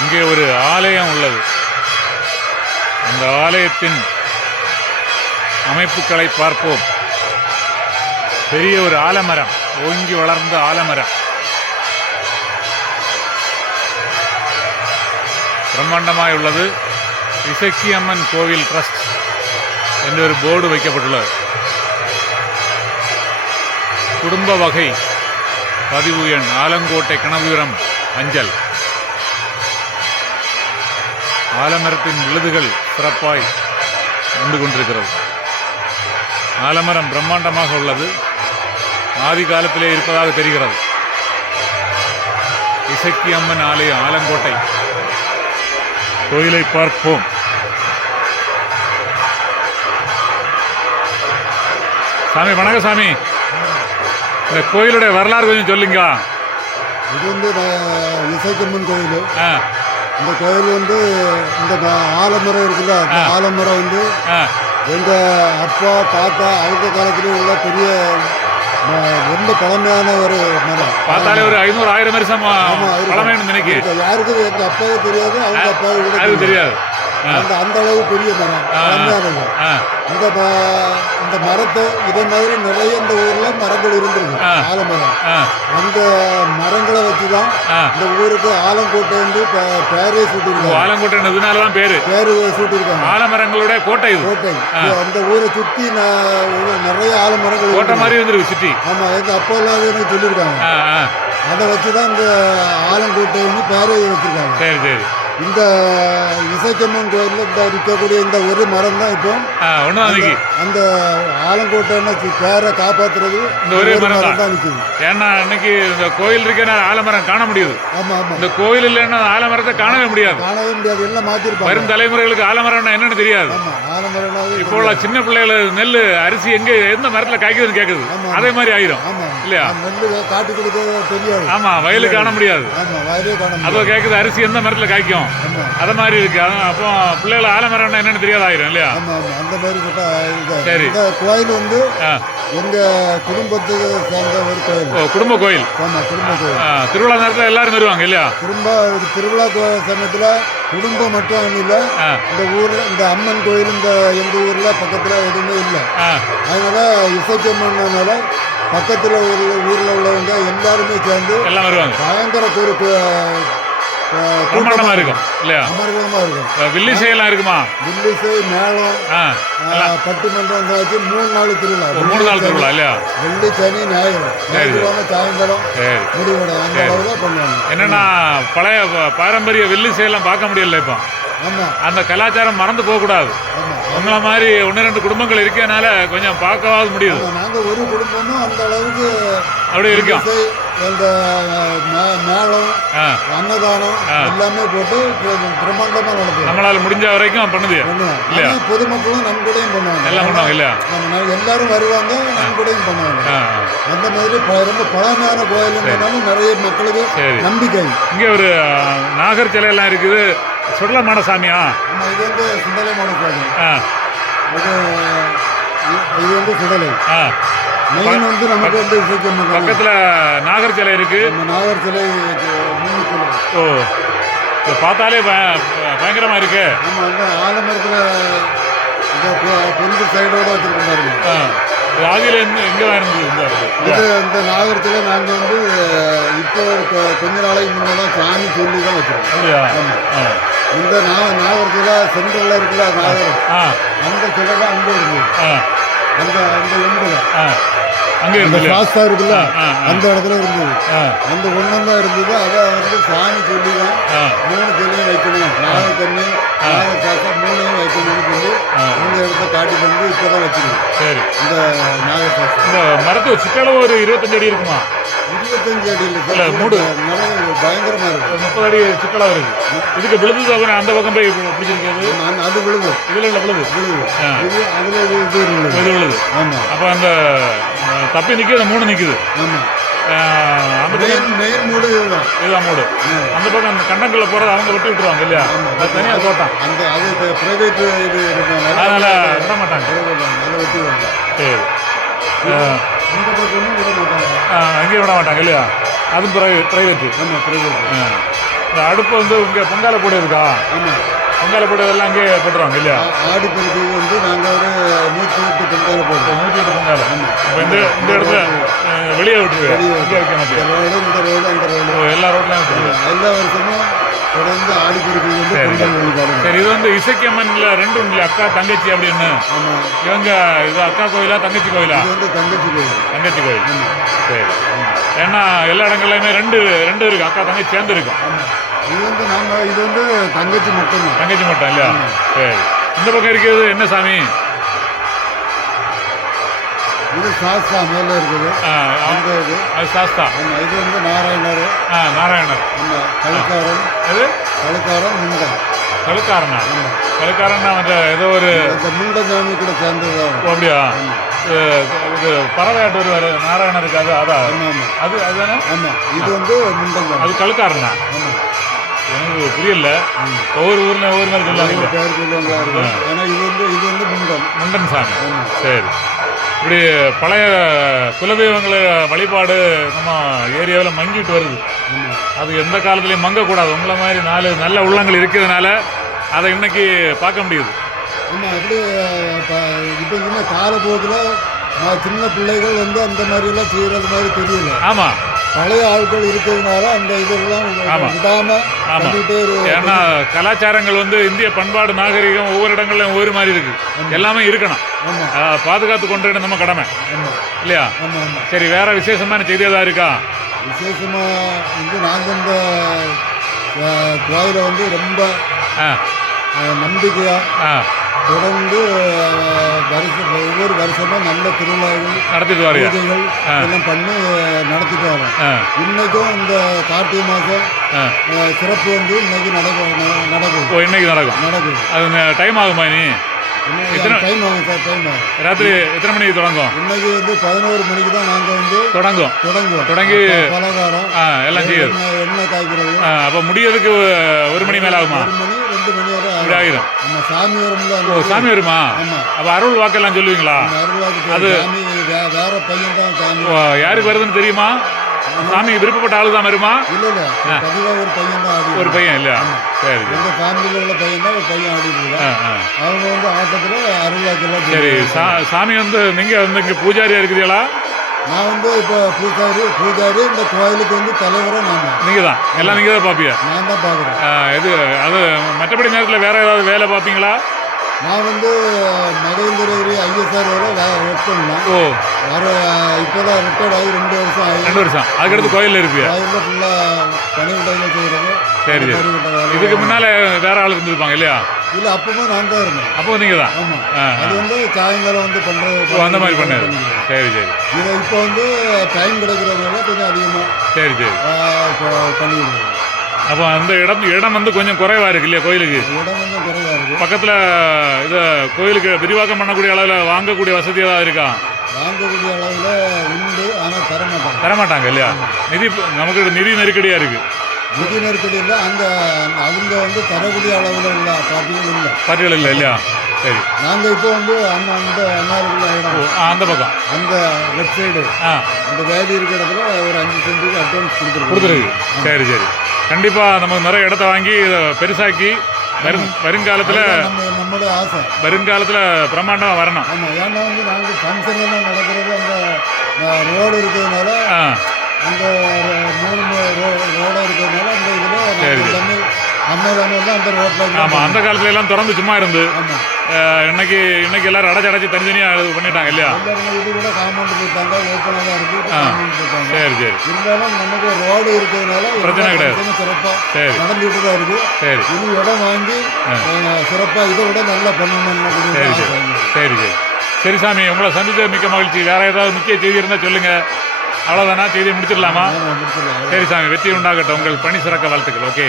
இங்கே ஒரு ஆலயம் உள்ளது. அந்த ஆலயத்தின் அமைப்புகளை பார்ப்போம். பெரிய ஒரு ஆலமரம் ஓங்கி வளர்ந்த ஆலமரம். பிரம்மாண்டமாய் உள்ளது. இசக்கி அம்மன் கோவில் ட்ரஸ்ட் என்ற ஒரு போர்டு வைக்கப்பட்டுள்ளது. குடும்ப வகை பதிவு எண் ஆலங்கோட்டை கனவுரம் அஞ்சல். ஆலமரத்தின் விழுதுகள் சிறப்பாய் உண்டு கொண்டிருக்கிறது. ஆலமரம் பிரம்மாண்டமாக உள்ளது. ஆதி காலத்திலே இருப்பதாக தெரிகிறது. இசக்கி அம்மன் ஆலயம் ஆலங்கோட்டை. கோயிலை பார்ப்போம். சாமி வணக்கம் சாமி. இந்த கோயிலுடைய வரலாறு கொஞ்சம் சொல்லுங்க. இது வந்து இசைக்கம்மன் கோயில். ஆ. இந்த கோயில் வந்து இந்த ஆலமரம் இருக்குல்ல அந்த ஆலமரம் வந்து எங்கள் அப்பா தாத்தா அவங்க காலத்துல உள்ள பெரிய ரொம்ப பழமையான ஒரு மரம். பார்த்தாலே ஒரு ஐநூறு ஆயிரம் வருஷம் இப்ப யாருக்கும் எங்கள் அப்பாவுக்கு தெரியாது அவங்க அப்பாவுக்கு தெரியாது. அந்த அந்த அளவு பெரிய மரம். ஆ. பழமையானது ஆ. இந்த மரத்தை இதே மாதிரி நிறைய இந்த ஊர்ல மரங்கள் இருந்திருக்கு. ஆலமரம். அந்த மரங்களை வச்சு தான் ஆ. இந்த ஊருக்கு ஆலங்கோட்டை வந்து பேரே சூட்டிருக்காங்க ஆலங்கோட்டை இதனால தான் பேரு. பேரு சூட்டிருக்காங்க ஆலமரங்களுடைய கோட்டை கோட்டை. அந்த ஊரை சுத்தி நிறைய ஆலமரங்கள் கோட்டை. மாதிரி இருந்திருக்கு சுற்றி ஆமா எங்க அப்பா எல்லாம் எனக்கு சொல்லியிருக்காங்க. அதை வச்சு தான் இந்த ஆலங்கோட்டை வந்து பேரே வச்சிருக்காங்க. சரி சரி. இந்த இசைக்கம்மன் கோயில்ல இந்த இருக்கக்கூடிய இந்த ஒரு மரம் தான் இப்போ. அந்த ஆலங்கோட்டைன்னு பேரை காப்பாத்துறது இந்த ஒரே மரம் தான். நிற்குது ஏன்னா அன்னைக்கு இந்த கோயில் இருக்கேன்னா ஆலமரம் காண முடியுது. ஆமா ஆமா. இந்த கோயில் இல்லைன்னா ஆலமரத்தை காணவே முடியாது. காணவே முடியாது எல்லாம் மாத்திருப்பாங்க. வரும் தலைமுறைகளுக்கு ஆலமரம்னா என்னன்னு தெரியாது. ஆமா ஆலமரம்னாவே இப்போ உள்ள சின்ன பிள்ளைகள் நெல் அரிசி எங்க எந்த மரத்துல காய்க்குதுன்னு கேக்குது. அதே மாதிரி ஆயிரும். இல்லையா? நெல்லு காட்டு கொடுக்க தெரியாது. ஆமா வயலு காண முடியாது. ஆமா வயலே காண அப்போ முடியாது. கேக்குது அரிசி எந்த மரத்துல காய்க்கும்? ஆமா. அத மாதிரி இருக்கு. அதான் அப்போ பிள்ளைகள் ஆலமரம்னா என்னன்னு தெரியாது ஆயிரும் இல்லையா? ஆமா ஆமா. அந்த மாதிரி இது சரி. இந்த கோயில் வந்து ஆ. எங்க குடும்பத்துக்கு சேர்ந்த ஒரு கோயில். ஓ குடும்ப கோயில். ஆமா குடும்ப கோயில். ஆ, திருவிழா நேரத்துல எல்லாரும் வருவாங்க இல்லையா? திரும்ப இது திருவிழா கோ- சமயத்துல குடும்பம் மட்டும் இல்லை. ஆ, இந்த ஊர்ல இந்த அம்மன் கோயில் இந்த எங்க ஊர்ல பக்கத்துல எதுவுமே இல்லை. ஆ, அதனால இசைக்கம்மன்னால பக்கத்துல ஊர்ல ஊர்ல உள்ளவங்க எல்லாருமே சேர்ந்து எல்லாம் வருவாங்க. பயங்கர ஒரு பிரம்மாண்டமா இருக்கும் இல்லையா? அமர்கலமா இருக்கும். வில்லிசை எல்லாம் இருக்குமா? வில்லிசை மேளம் பட்டிமன்றம் இந்த வச்சு மூணு நாள் திருவிழா. மூணு நாள் திருவிழா இல்லையா? வெள்ளி சனி ஞாயிறு. ஞாயிற்றுக்கிழமை சாயந்தரம் முடிவடை. அந்த அளவுல பண்ணுவாங்க. என்னன்னா பழைய பாரம்பரிய வில்லிசை எல்லாம் பார்க்க முடியல இப்போ. ஆமா. அந்த கலாச்சாரம் மறந்து போகக்கூடாது. ஆமா. உங்கள மாதிரி ஒன்று ரெண்டு குடும்பங்கள் இருக்கனால கொஞ்சம் பார்க்கவாது முடியுது. ஆமா, நாங்க ஒரு குடும்பமும் அந்த அளவுக்கு அப்படி இருக்கும். இந்த மேளம் அன்னதானம் எல்லாமே போட்டு பிர- பிரம்மாண்டமா நடத்துவோம். நம்மளால முடிஞ்ச வரைக்கும் பண்ணுது. இல்லையா? பொதுமக்களும் நன்கொடையும் பண்ணுவாங்க. எல்லாம் பண்ணுவாங்க இல்லையா? நான் எல்லாரும் வருவாங்க நன்கொடையும் பண்ணுவாங்க. அந்த மாதிரி ரொம்ப பழமையான கோயிலுங்கிறனால நிறைய மக்களுக்கு. நம்பிக்கை. இங்கே ஒரு நாகர் சிலை எல்லாம் இருக்குது. சுடலமான சாமியா நம்ம இது வந்து சுடலை கோயில். ஆ. இது இது வந்து சுடலை ஆ. மெயின் வந்து நமக்கு வந்து கோயில். பக்கத்தில் நாகர் சிலை இருக்கு. நம்ம நாகர் சிலை மூணு கிலோ ஓ. இதை பார்த்தாலே பய- பயங்கரமா இருக்கு. நம்ம வந்து ஆலமரத்தில் இந்த பொ- பொந்து சைடோட வச்சிருக்கோம் பாருங்க. ஆ. இது ஆதியில இருந்து எங்கே இருந்தது இந்த? இது இந்த நாகரத்தில் நாங்கள் வந்து இப்போ ஒரு கொ- கொஞ்ச நாளைக்கு முன்னே தான் சாமி சொல்லி தான் வச்சிருக்கோம். அப்படியா? ஆ. இந்த நா நாகரத்தில் சென்ட்ரலில் இருக்குல்ல நாகரம் ஆ. அந்த தான் அங்கே ஆ. அந்த அந்த ஆ. அங்கே அந்த சாஸ்தா இருக்குல்ல. அந்த இடத்துல இருந்தது. அந்த ஒன்றும் தான் இருந்தது. அதை வந்து சாமி சொல்லி தான் மூணு செல்லையும் வைக்கணும். நாகக்கண்ணி நாகசாஸ்தா மூணையும் வைக்கணும்னு சொல்லி இந்த இடத்த காட்டி வந்து இப்போ தான் வச்சுக்கணும் சரி. இந்த நாகசாஸ்திரம் இந்த மரத்து சுற்றளவு ஒரு இருபத்தஞ்சு அடி இருக்குமா? இருபத்தஞ்சு அடி இல்லை இல்ல, மூடு. பயங்கரமாக இருக்கும் ஒரு முப்பது அடி சுற்றளவு இருக்கு. இதுக்கு விழுது தவிர அந்த பக்கம் போய் பிடிச்சிருக்கிறது. அது விழுது இதுல உள்ள விழுது விழுது அதில் இது விழுது. ஆமாம் அப்போ அந்த தப்பி நிற்கிது மூணு நிற்குது ஆமாம் அந்த பக்கம் மூடு இதுதான். இதுதான் மூடு. அந்த பக்கம் அந்த கண்டங்களில் போகிறது அவங்க விட்டு விட்டுருவாங்க இல்லையா? அது தனியாக தோட்டம் அந்த அது ப்ரைவேட் இது அதனால விட மாட்டாங்க. அதை வெட்டுவாங்க சரி. இந்த பக்கமும் விட மாட்டாங்க. அஹ், அங்கேயும் விட மாட்டாங்க இல்லையா? அதுவும் ப்ரைவேட் ப்ரைவேட்டு ஆமாம் ப்ரைவேட் இந்த அடுப்பு வந்து இங்கே பொங்கால போடு இருக்கா? ஆமாம் பொங்கால போடு எல்லாம் அங்கேயே போட்டுருவாங்க இல்லையா? ஆடி பெருக்கு வந்து நாங்கள் ஒரு நூற்றி எட்டு பொங்கல் போடுறோம். நூற்றி எட்டு பொங்கால இப்போ இந்த இந்த இடத்துல வெளியே இங்கே வைக்க இந்த ரோடு இந்த ரோடு அந்த ரோடு. ஓ, எல்லா ரோட்லையும் விட்டுருவேன் எல்லா வருஷமும் தொடர்ந்து ஆடி பெருக்கு வந்து பொங்கல் வழிபாடு சரி இது வந்து இசைக்கம்மன்ல ரெண்டு உண்டு அக்கா தங்கச்சி அப்படின்னு. இவங்க இது அக்கா கோயிலா தங்கச்சி கோயிலா? இது வந்து தங்கச்சி கோயில். தங்கச்சி கோயில். சரி. ஏன்னா எல்லா இடங்கள்லையுமே ரெண்டு ரெண்டு இருக்கு. அக்கா தங்கச்சி சேர்ந்து இருக்கும் இது வந்து நாங்கள் இது வந்து தங்கச்சி மட்டும்தான். தங்கச்சி மட்டும் இல்லையா? சரி. இந்த பக்கம் இருக்கிறது என்ன சாமி? இது சாஸ்தா மேலே இருக்குது. அந்த இது. அது சாஸ்தா. ஆமாம் இது வந்து நாராயணர். ஆ நாராயணர். ஆமாம் கழுக்காரன். அது கழுக்காரன் முண்டன். கழுக்காரனா? கழுக்காரன்னா வந்து ஏதோ ஒரு இந்த முண்டன் சாமி கூட சேர்ந்தது அப்படியா? இது பறவையாட்டு வருவார் நாராயணருக்கு அது அதான் ஆமாம் அது அதுதானே? ஆமாம் இது வந்து முண்டன் அது கழுக்காரனா? ஆமாம் எனக்கு புரியல. ஒவ்வொரு ஊர்ல ஒவ்வொரு மாதிரி இருக்கும் ஏன்னா இது வந்து இது வந்து முண்டன். முண்டன் சாமி. சரி. இப்படி பழைய குலதெய்வங்களை வழிபாடு நம்ம ஏரியாவில் மங்கிட்டு வருது. அது எந்த காலத்துலையும் மங்கக்கூடாது. உங்களை மாதிரி நாலு நல்ல உள்ளங்கள் இருக்கிறதுனால அதை இன்னைக்கு பார்க்க முடியுது. ஆமாம் அப்படி இப்போ இன்னும் காலப்போக்கில் சின்ன பிள்ளைகள் வந்து அந்த மாதிரியெல்லாம் செய்கிறது மாதிரி தெரியல. ஆமாம் பழைய ஆட்கள் இருக்கிறதுனால அந்த இதெல்லாம் இரு ஏன்னா கலாச்சாரங்கள் வந்து இந்திய பண்பாடு நாகரிகம் ஒவ்வொரு இடங்கள்லையும் ஒவ்வொரு மாதிரி இருக்கு. எல்லாமே இருக்கணும். பாதுகாத்து கொண்டு நம்ம கடமை. இல்லையா? சரி வேற விசேஷமான செய்தி ஏதாவது இருக்கா? விசேஷமாக வந்து நாங்கள் இந்த கோயிலை வந்து ரொம்ப நம்பிக்கையாக தொடர்ந்து வருஷம் ஒவ்வொரு வருஷமும் நல்ல திருவிழாக்கள் நடத்திட்டு வாரியா பூஜைகள் எல்லாம் பண்ணி நடத்திட்டு வரோம் இன்னைக்கும் இந்த கார்த்திகை மாதம் சிறப்பு வந்து இன்னைக்கு நடக்கும் ந- நடக்குது. ஓ இன்னைக்கு நடக்கும். நடக்குது. அது டைம் ஆகுமா நீ டைம் ஆகும் சார் டைம் ஆகும். ராத்திரி எத்தனை மணிக்கு தொடங்கும்? இன்னைக்கு வந்து பதினோரு மணிக்கு தான் நாங்கள் வந்து தொடங்கும். தொடங்குவோம். தொடங்கி பலகாரம் எல்லாம் செய்யுது எண்ணெய் காய்க்கிறது. அப்போ முடியறதுக்கு ஒரு மணி மேல ஆகுமா ஒரு மணி ரெண்டு மணி வரை இப்படி நம்ம சாமி வரும்ல ஓ சாமி வருமா? ஆமா. அப்போ அருள் வாக்கெல்லாம் சொல்லுவீங்களா? அந்த அருள்வாக்கு அது- சாமி வே- வேற பையன் தான் சாமி. ஓ, யாருக்கு வருதுன்னு தெரியுமா? சாமிக்கு விருப்பப்பட்ட ஆளு தான் வருமா? இல்ல இல்ல. பதிவா ஒரு பையன் தான் ஆடி ஒரு பையன் இல்லையா? சரி சரி. எங்க ஃபேமிலியில் உள்ள பையன் தான் ஒரு பையன் ஆடிட்டு ஆ ஆ. அவங்க வந்து ஆட்டத்துல அருள்வாக்கெல்லாம் சரி சா சாமி வந்து நீங்க வந்து இங்க பூஜாரியா இருக்குதீங்களா நான் வந்து இப்போ பூஜாரி பூஜாரி இந்த கோயிலுக்கு வந்து தலைவரை நான். தான் நீங்க தான் எல்லாம் நீங்க தான் பாப்பீங்க நான் தான் பார்க்குறேன். இது அது மற்றபடி நேரத்தில் வேற ஏதாவது வேலை பார்ப்பீங்களா? நான் வந்து மகேந்திரகிரி ஐஎஸ்ஆர் வரை ஒர்க் பண்ணேன். ஓ. வர இப்போ தான் ரிட்டையர்ட் ஆகி ரெண்டு வருஷம் ஆகி. ரெண்டு வருஷம். அதுக்கடுத்து கோயிலில் இருப்பியா? கோயிலில் ஃபுல்லாக பனி விடைகள் செய்கிறது சரி இதுக்கு முன்னால வேற ஆள் இருந்திருப்பாங்க இல்லையா? இல்லை அப்பவும் நான் தான் இருந்தேன். அப்போ நீங்க தான்? ஆமாம் அது வந்து சாயங்காலம் வந்து பண்ணுறது அந்த மாதிரி பண்ணது சரி சரி. இதை இப்போ வந்து டைம் கிடைக்கிறதுனால கொஞ்சம் அதிகமாக சரி சரி. பண்ணிவிடுவோம் அப்போ அந்த இடம் இடம் வந்து கொஞ்சம் குறைவா இருக்கு இல்லையா கோயிலுக்கு? இடம் வந்து குறைவாக இருக்குது பக்கத்தில் இது கோயிலுக்கு விரிவாக்கம் பண்ணக்கூடிய அளவில் வாங்கக்கூடிய வசதி ஏதாவது இருக்கா? வாங்கக்கூடிய அளவில் உண்டு ஆனால் தர மாட்டாங்க தரமாட்டாங்க இல்லையா? நிதி நமக்கு நிதி நெருக்கடியா இருக்கு. நிதி நெருக்கடி இல்லை அந்த அவங்க வந்து தரக்கூடிய அளவில் உள்ள பார்ட்டிகள் இல்லை. பாட்டுகள் இல்லை இல்லையா? சரி. நாங்கள் இப்போ வந்து அந்த அந்த அண்ணாருக்குள்ள இடம். அந்த பக்கம். அந்த லெஃப்ட் சைடு ஆ. அந்த வேலி இருக்கிற இடத்துல ஒரு அஞ்சு சென்ட்டுக்கு அட்வான்ஸ் கொடுத்துருக்கோம். கொடுத்துருக்கு. சரி சரி. கண்டிப்பாக நம்ம நிறைய இடத்த வாங்கி இதை பெருசாக்கி வரும் வருங்காலத்தில் நம்ம நம்மளோட ஆசை. வருங்காலத்தில் பிரம்மாண்டமாக வரணும். ஆமாம் ஏன்னா வந்து நாங்கள் ஃபங்க்ஷன் எல்லாம் நடக்கிறது அந்த ரோடு இருக்கிறதுனால அந்த மூணு தான் அந்த ரோட்டில் ஆமாம் அந்த காலத்துல எல்லாம் திறந்து சும்மா இருந்து. இன்னைக்கு இன்னைக்கு எல்லாரும் அடைச்சு அடைச்சு தனித்தனியாக இது பண்ணிட்டாங்க இல்லையா? இது கூட காம்பவுண்ட் போட்டாங்க ஓப்பனாக தான் இருக்குது சரி சரி. இருந்தாலும் நமக்கு ரோடு இருக்கிறதுனால பிரச்சனை கிடையாது. சிறப்பாக சரி. நடந்துட்டு தான் இருக்குது சரி. இனி இடம் வாங்கி சிறப்பாக இதை விட நல்லா பண்ணணும்னு சரி சரி. சரி சரி. சரி சாமி உங்களை சந்திச்சது மிக்க மகிழ்ச்சி. வேற ஏதாவது முக்கிய செய்தி இருந்தால் சொல்லுங்க. அவ்வளோதானா செய்தியை முடிச்சிடலாம். சரி சாமி வெற்றி உண்டாகட்டும். உங்கள் பணி சிறக்க வாழ்த்துக்கள். ஓகே.